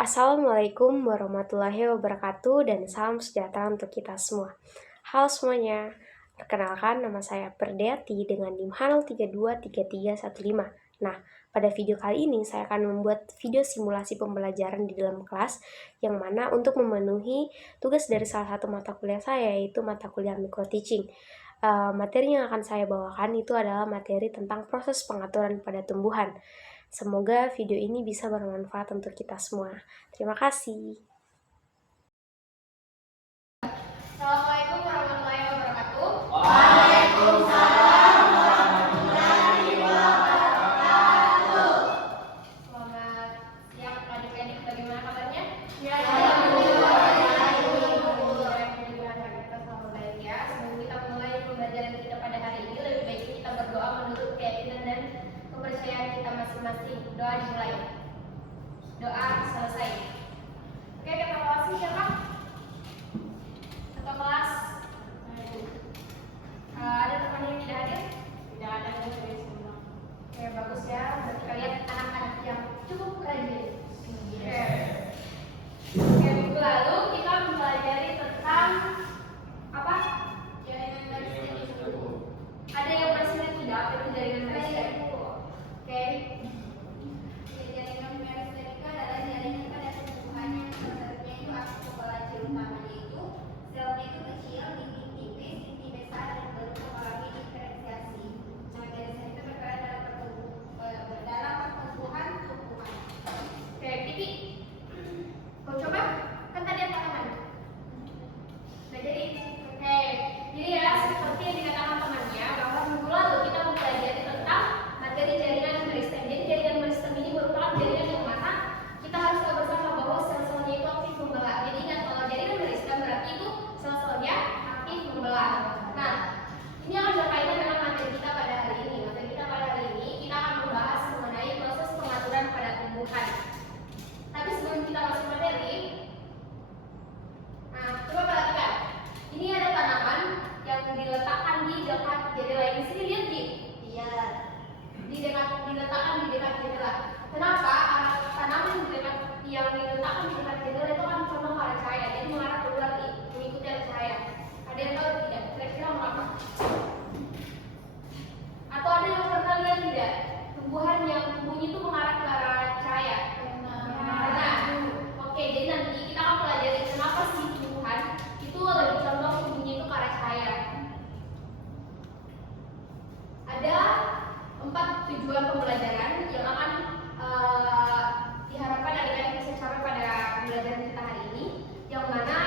Assalamualaikum warahmatullahi wabarakatuh dan salam sejahtera untuk kita semua. Halo semuanya, perkenalkan nama saya Perdeati dengan NIM H03233115. Nah, pada video kali ini saya akan membuat video simulasi pembelajaran di dalam kelas yang mana untuk memenuhi tugas dari salah satu mata kuliah saya yaitu mata kuliah micro teaching. Materi yang akan saya bawakan itu adalah materi tentang proses pengaturan pada tumbuhan. Semoga video ini bisa bermanfaat untuk kita semua. Terima kasih. Assalamualaikum warahmatullahi wabarakatuh. Waalaikumsalam warahmatullahi wabarakatuh. Selamat siang adik-adik, bagaimana kabarnya? Ya, kita selalu baik ya. Sebelum kita mulai pembelajaran kita pada hari ini, lebih baik kita berdoa menurut keyakinan dan kepercayaan kita masing-masing. Doa dimulai. Doa selesai. Oke, kita awasi siapa? Ketua kelas. Ada teman yang tidak hadir? Tidak ada, yang hadir semua. Oke, bagus ya. Berarti kalian anak-anak yang cukup rajin. Oke, minggu lalu kita mempelajari tentang apa? Jaringan garis tenis. Ada yang masih tidak? Apa itu jaringan garis tenis? Oke. Jaringan garis tenis adalah jaringan pada tumbuhan yang prosesnya itu akupolasi utamanya itu selnya itu kecil, tipis, inti besar dan baru mengalami diferensiasi. Nah, garisnya itu berperan dalam pertumbuhan tumbuhan. Oke, Pipi, kau coba? Kan tadi ada teman. Nah, jadi, oke, jadi ya seperti yang dikatakan temannya bahwa minggu lalu kita mempelajari tentang materi jaringan meristem. Jadi jaringan meristem ini merupakan jaringan yang mana kita harus tahu bersama bahwa sel-selnya itu aktif membelah. Jadi ingat kalau jaringan meristem berarti itu sel-selnya aktif membelah. Nah, ini akan berkaitan dengan materi kita pada hari ini. Materi kita pada hari ini kita akan membahas mengenai proses pengaturan pada tumbuhan. Tapi sebelum kita masuk materi, nah coba perhatikan. Ini ada tanaman yang diletakkan di dekat jendela ini. Sini lihat di. Iya. Diletakkan di dekat jendela. Kenapa? Karena tanaman yang diletakkan di dekat jendela itu kan condong ke arah cahaya, jadi mengarah keluar mengikuti arah cahaya. Ada yang tahu tidak? Kira-kira mengapa? Atau ada yang pernah lihat tidak? Tumbuhan yang tumbuhnya itu mengarah ke arah cahaya. Benar. Oke, jadi nanti kita akan pelajari kenapa sih tumbuhan itu lebih condong tumbuhnya itu ke arah cahaya. Ada 4 tujuan pembelajaran yang akan diharapkan adik-adik bisa capai pada pembelajaran kita hari ini. Yang mana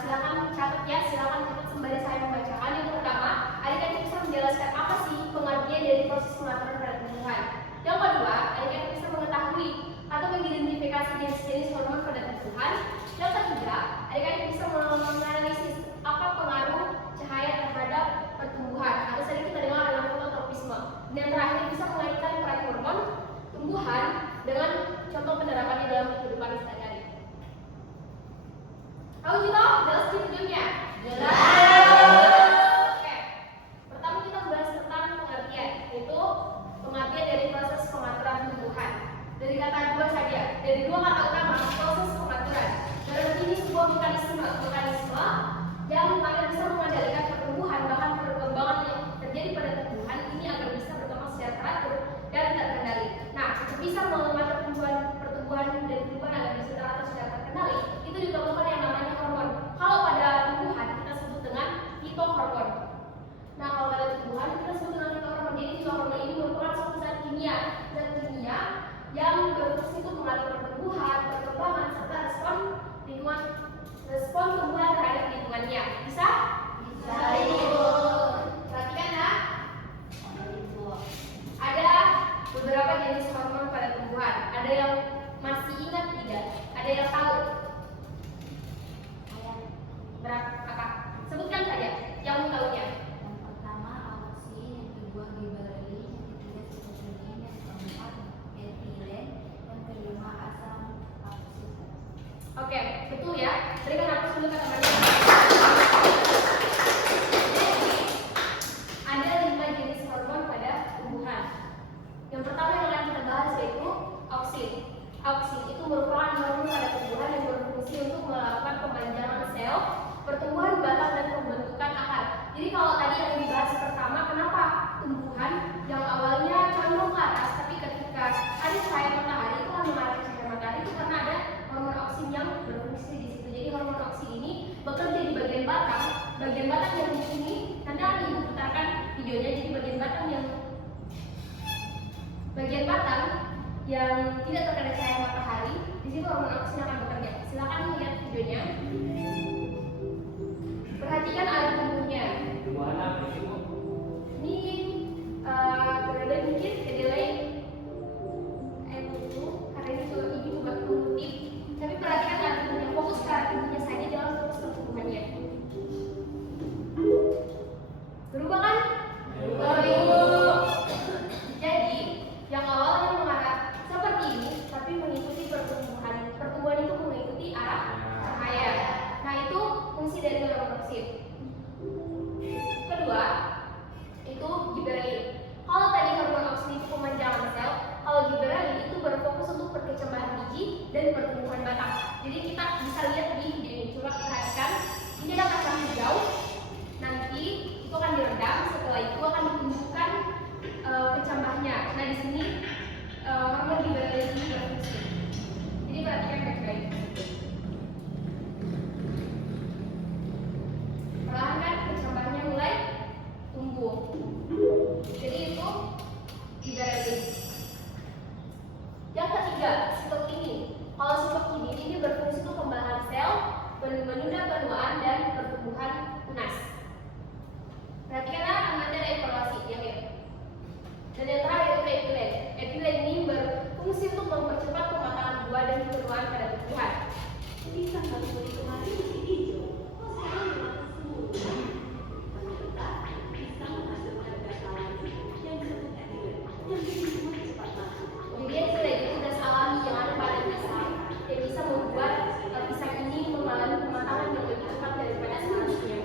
silakan catat ya, silakan catat sembari saya membacakan. Yang pertama, adik-adik bisa menjelaskan apa sih pengertian dari proses pengaturan pada tumbuhan. Yang kedua, adik-adik bisa mengetahui atau mengidentifikasi jenis-jenis hormon pada tumbuhan. Yang ketiga, adik-adik bisa menganalisis apa pengaruh cahaya terhadap pertumbuhan atau sering kita dengar dalam fototropisme. Dan terakhir, bisa mengaitkan peran hormon tumbuhan dengan contoh penerapannya dalam kehidupan sehari-hari. Tahu kita jelas tujuannya? Jelas. Oke. Pertama kita membahas tentang pengertian, yaitu pengertian dari proses pengaturan tumbuhan. Dari kata dua saja, dari dua kata utama, proses pengaturan. Berarti ini sebuah mekanisme yang mana bisa mengendalikan pertumbuhan, bahkan perkembangan yang terjadi pada tumbuhan ini agar bisa berkembang secara teratur dan terkendali. Nah, untuk bisa mengatur pertumbuhan dan tumbuhan agar bisa teratur secara terkendali, itu diperlukan yang namanya hormon. Kalau pada tumbuhan kita sebut dengan fitohormon. Nah, kalau pada tumbuhan kita sebut dengan fitohormon. Jadi fitohormon ini merupakan suatu zat kimia yang berfungsi untuk mengatur pertumbuhan, perkembangan serta respon tumbuhan terhadap lingkungannya. Bisa? Bisa. Perhatikan ya. Ada beberapa jenis hormon pada tumbuhan. Ada yang masih ingat tidak? Ada yang tahu? Berapa? Apa? Sebutkan saja yang tahunya. Yang pertama auksin, yang kedua giberelin, yang ketiga sitokin, yang keempat etilen, yang kelima asam auksin. Oke, betul ya. Berikan aku dulu ke teman-teman. Ada 5 jenis hormon pada tumbuhan. Yang pertama yang akan kita bahas yaitu auksin. Auksin itu merupakan hormon pada tumbuhan yang berfungsi untuk melakukan pemanjangan sel, pertumbuhan batang dan pembentukan akar. Jadi kalau tadi yang dibahas pertama, kenapa tumbuhan yang awalnya condong ke atas, tapi ketika ada cahaya matahari itu akan mengarah ke cahaya matahari itu karena ada hormon oksin yang berfungsi di situ. Jadi hormon oksin ini bekerja di bagian batang yang di sini. Nanti akan ibu putarkan videonya. Jadi bagian batang yang tidak terkena cahaya matahari, di situ hormon oksin akan bekerja. Silakan lihat videonya. Perhatikan arah tumbuhnya. Ini berada dikit ke delay dulu, karena ini juga ibu coba mengutip. Tapi perhatikan arah tumbuhnya, fokus ke arah tumbuhnya saja, jangan fokus ke tumbuhannya. Berubah kan? Jadi yang awalnya mengarah seperti ini, tapi mengikuti pertumbuhan itu mengikuti arah cahaya. Nah itu fungsi dari hormon oksin. Kedua, itu gibberellin. Kalau tadi hormon oksin itu pemanjangan sel, kalau gibberellin itu berfokus untuk perkecambahan biji dan pertumbuhan batang. Jadi kita bisa lihat di video ini. Coba perhatikan, ini ada kacang hijau. Nanti itu akan diredam, setelah itu akan ditunjukkan kecambahnya. Nah di sini hormon gibberellin ini berfungsi. Jadi perhatikan baik-baik. Perlahan kecambahnya mulai tumbuh. Jadi itu gibberellin. Yang ketiga, sitokin. Kalau sitokin ini berfungsi untuk pembelahan sel, menunda penuaan dan pertumbuhan tunas. Perhatikanlah, nanti ada evaluasi yang ya. Dan yang terakhir itu etilen. Etilen ini berfungsi untuk mempercepat pematangan buah dan penuaan pada tumbuhan. Pisang baru beli kemarin masih hijau. Oh sekarang dimakan semua. Pisang menghasilkan gas alami yang disebut etilen yang bikin semua cepat matang. Jadi etilen itu gas alami yang ada pada pisang yang bisa membuat pisang ini mengalami pematangan yang lebih cepat daripada seharusnya.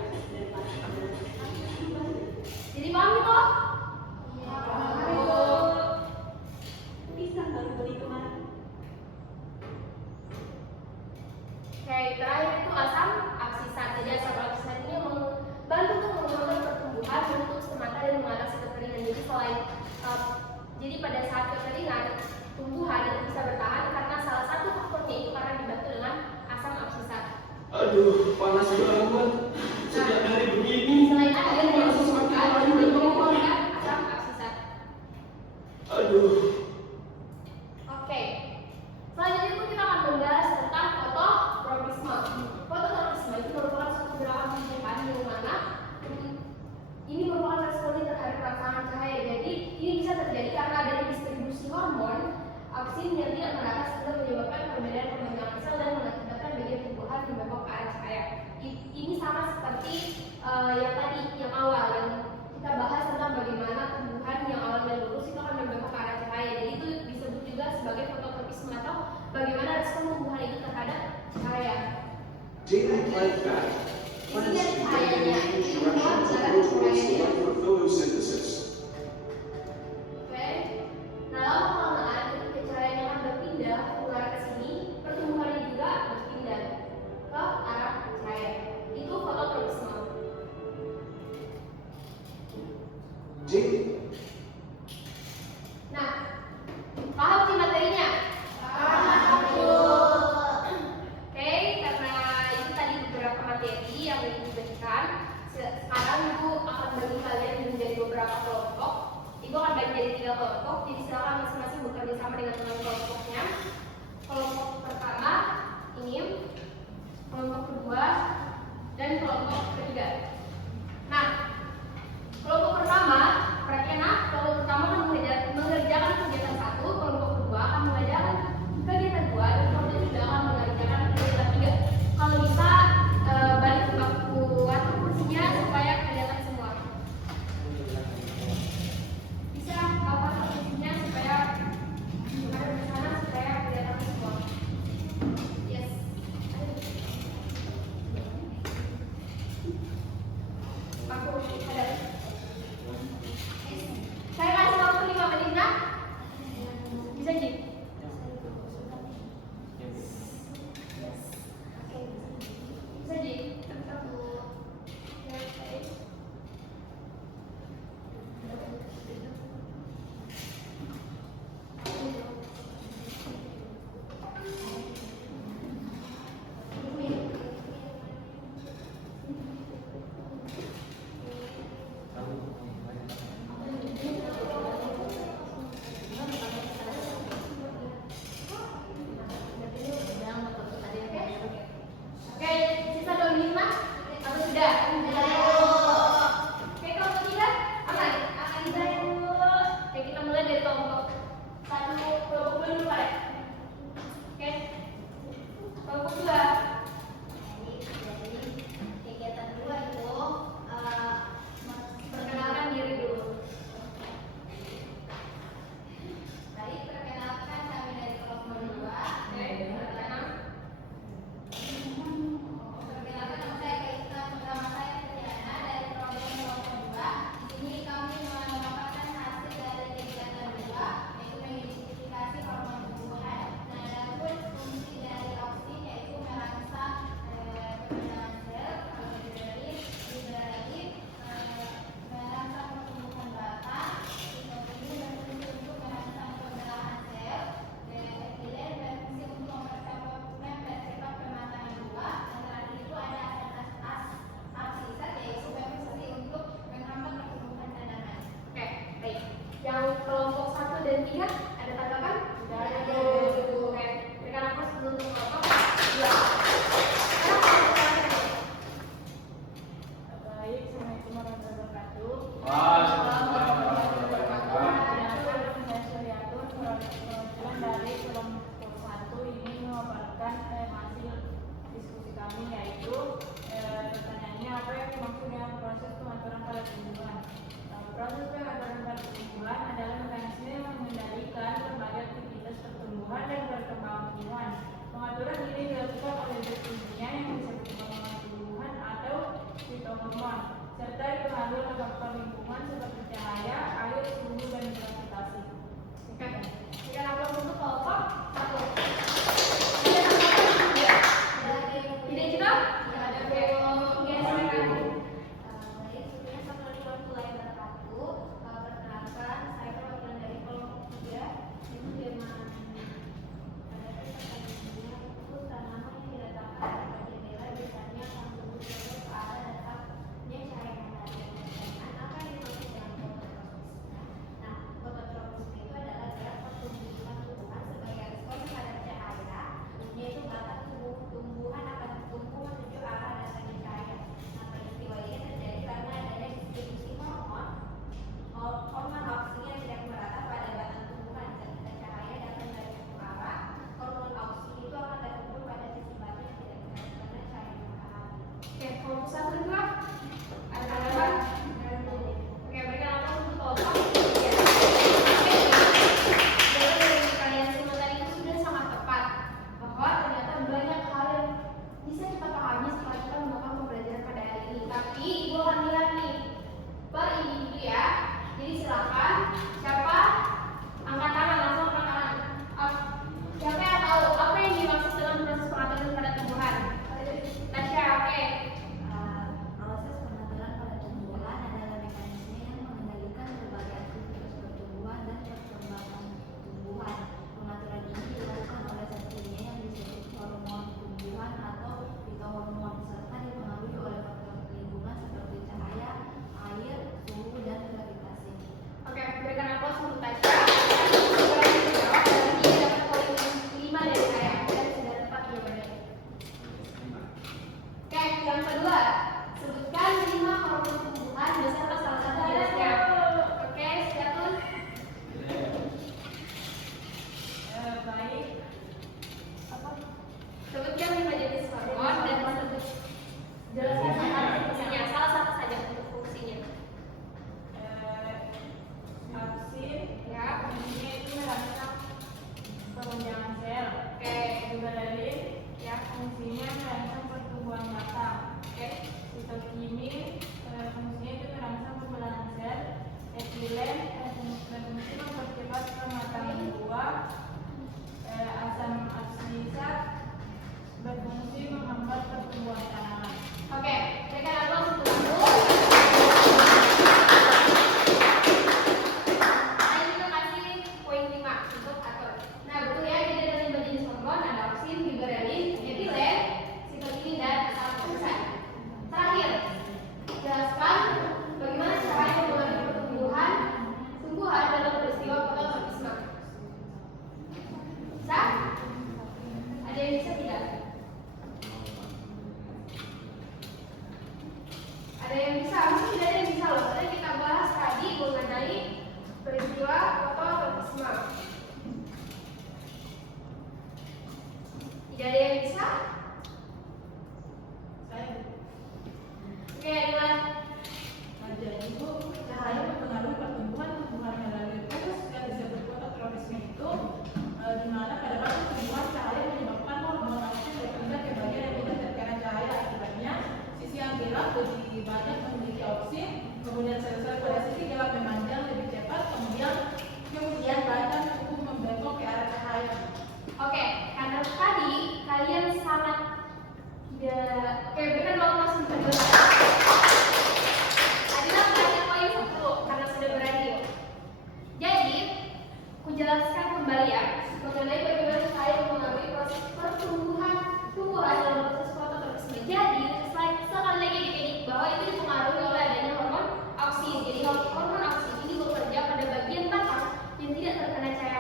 Jadi paham kok? Pisang baru beli kemarin. Oke, terakhir itu asam absisat. Jadi asam absisat ini membantu untuk mengontrol pertumbuhan, menutup stomata dan mengatasi kekeringan. Jadi selain jadi pada saat kekeringan, tumbuhan itu bisa bertahan karena salah satu faktornya itu karena dibantu dengan asam absisat. Aduh, panas banget. Sejak hari begini. Selain ada yang disebutkan dengan asam absisat. Aduh. Oke. Selanjutnya itu kita akan membahas tentang fototropisme. Fototropisme itu merupakan suatu gerakan tumbuhan yang mana ini merupakan respons terhadap rangsangan cahaya. Jadi ini bisa terjadi karena adanya distribusi hormon oksin yang tidak merata sehingga menyebabkan perbedaan perkembangan sel dan mengakibatkan bagian tumbuhan membengkok ke arah cahaya. Ini sama seperti yang tadi, yang awal yang kita bahas tentang bagaimana tumbuhan yang awalnya lurus itu akan membengkok ke arah cahaya. Jadi itu disebut juga sebagai fototropisme atau bagaimana respon tumbuhan itu terhadap cahaya. Daily plant fat. Di sini ada cahayanya. Ini Instructions adalah and cahaya protocols cahayanya. select for photosynthesis. Oke. Nah, lama kelamaan ketika cahayanya akan berpindah mengarah ke sini, pertumbuhannya juga berpindah ke arah cahaya. Itu fototropisme. Daily. Nah, paham sih materinya? Oke, karena itu tadi beberapa materi yang Ibu berikan. Sekarang Ibu akan bagi kalian menjadi beberapa kelompok. Ibu akan bagi jadi 3 kelompok. Jadi silakan masing-masing bekerja sama dengan teman kelompoknya. Kelompok pertama ini, kelompok kedua, dan kelompok ketiga. Nah, kelompok pertama, perhatian kelompok pertama akan mengerjakan kegiatan 1, kelompok kedua akan mengerjakan kegiatan 2, dan kelompok ketiga akan mengerjakan kegiatan 3. Kalau bisa balik waktu kursinya supaya kelihatan semua. Bisa apa kursinya supaya ada di sana supaya kelihatan semua. Yes. dilihat ada tanggapan? Tidak ada. Oke, berikan aplaus untuk kelompok 2. Sekarang kelompok terakhir. Baik, Assalamualaikum warahmatullahi wabarakatuh. Perwakilan dari kelompok 1 ini memaparkan hasil diskusi kami, yaitu pertanyaannya apa yang dimaksud dengan proses pengaturan pada tumbuhan. Proses pengaturan pada tumbuhan adalah mekanisme yang mengendalikan berbagai aktivitas pertumbuhan dan perkembangan tumbuhan. Pengaturan ini dilakukan oleh zat kimia yang disebut hormon tumbuhan atau fitohormon, serta dipengaruhi oleh faktor lingkungan seperti cahaya, air, suhu, dan gravitasi. Oke, berikan aplaus untuk kelompok 1. Tidak juga? Oke, silakan. Baik, sebelumnya Assalamualaikum warahmatullahi wabarakatuh. Perkenalkan, saya perwakilan dari kelompok 3 itu Firman. Pada pertanyaannya itu tanaman yang diletakkan pada jendela biasanya akan tumbuh terus ke arah datangnya cahaya matahari. Pertanyaan, apa yang dimaksud dengan fototropisme? Nah, fototropisme itu adalah gerak pertumbuhan tumbuhan sebagai respon terhadap cahaya, yaitu batang tumbuhan akan tumbuh menuju arah datangnya cahaya. Nah, peristiwa ini terjadi karena adanya distribusi hormon auxin yang tidak merata pada batang tumbuhan. Ketika cahaya datang dari satu arah, hormon auxin itu akan terkumpul pada sisi batang yang tidak merata karena cahaya matahari. Oke, kelompok 1 juga? Ada tanggapan? Oke, berikan aplaus untuk kelompok 3. Jadi dari kalian semua tadi itu sudah sangat tepat bahwa ternyata banyak hal yang bisa kita pahami setelah kita melakukan pembelajaran pada hari ini. Tapi ibu akan lihat nih per individu ya. Jadi silakan siapa angkat tangan, langsung angkat tangan. Siapa yang tahu apa yang dimaksud dengan proses pengaturan pada tumbuhan? Tasya, oke. Proses pengaturan pada tumbuhan adalah mekanisme yang mengendalikan berbagai aktivitas pertumbuhan dan perkembangan tumbuhan. Pengaturan ini dilakukan oleh zat kimia yang disebut hormon tumbuhan atau fitohormon, serta dipengaruhi oleh faktor lingkungan seperti cahaya, air, suhu, dan gravitasi. Oke, berikan aplaus untuk Tasya. Berani menjawab dan dia dapat poin 5 dari saya. Dan sudah tepat jawabannya. Oke, yang kedua, sebutkan 5 hormon tumbuhan beserta salah satu jenisnya. Oke, siap tuh? Baik. Sebutkan 5 jenis hormon dan sebut jelaskan fungsinya. Salah satu saja untuk fungsinya. Auxin, Ya, fungsinya itu merangsang perkembangan sel. oke, Gibberellin, ya, fungsinya merangsang pertumbuhan batang. oke, Sitokinin, fungsinya itu merangsang pembelahan sel. Etilen, berfungsi mempercepat kematangan buah. Asam absisat, berfungsi menghambat pertumbuhan tanaman. oke. Berikan aplaus untuk aku. Nah, ini kita kasih poin 5 untuk atur. Nah, betul ya, jadi ada 5 jenis hormon, ada auxin, gibberellin, etilen, sitokinin, dan asam absisat. Terakhir, jelaskan bagaimana cara mempengaruhi pertumbuhan tumbuhan dalam peristiwa fototropisme. Bisa? Ada yang bisa tidak? Ada yang bisa? Mungkin tidak ada yang bisa loh. Karena kita bahas tadi mengenai peristiwa fototropisme. Tidak ada yang bisa? Oke, dengan Jadi Bu, cahaya mempengaruhi pertumbuhan tumbuhan melalui proses yang disebut fototropisme itu, di mana pada waktu tumbuhan cahaya menyebabkan hormon auxin berpindah ke bagian yang tidak terkena cahaya. Akibatnya sisi yang gelap lebih banyak memiliki auxin, kemudian sel-sel pada sisi gelap memanjang lebih cepat, kemudian batang tumbuh membengkok ke arah cahaya. oke, karena tadi kalian sangat tidak. Oke, berikan dong langsung kedua. Adilah banyak poin 10 karena sudah berani. Jadi, ku jelaskan kembali ya mengenai bagaimana saya mempengaruhi proses pertumbuhan tumbuhan dalam proses fototropisme. Jadi, sekali lagi diingat bahwa itu dipengaruhi oleh adanya hormon auxin. Jadi, hormon auxin ini bekerja pada bagian batang yang tidak terkena cahaya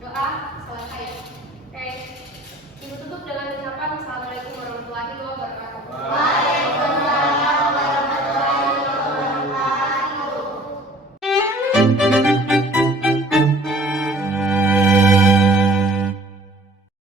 Doa selesai. Oke. Ibu tutup dengan ucapan Assalamualaikum warahmatullahi wabarakatuh. Waalaikumsalam.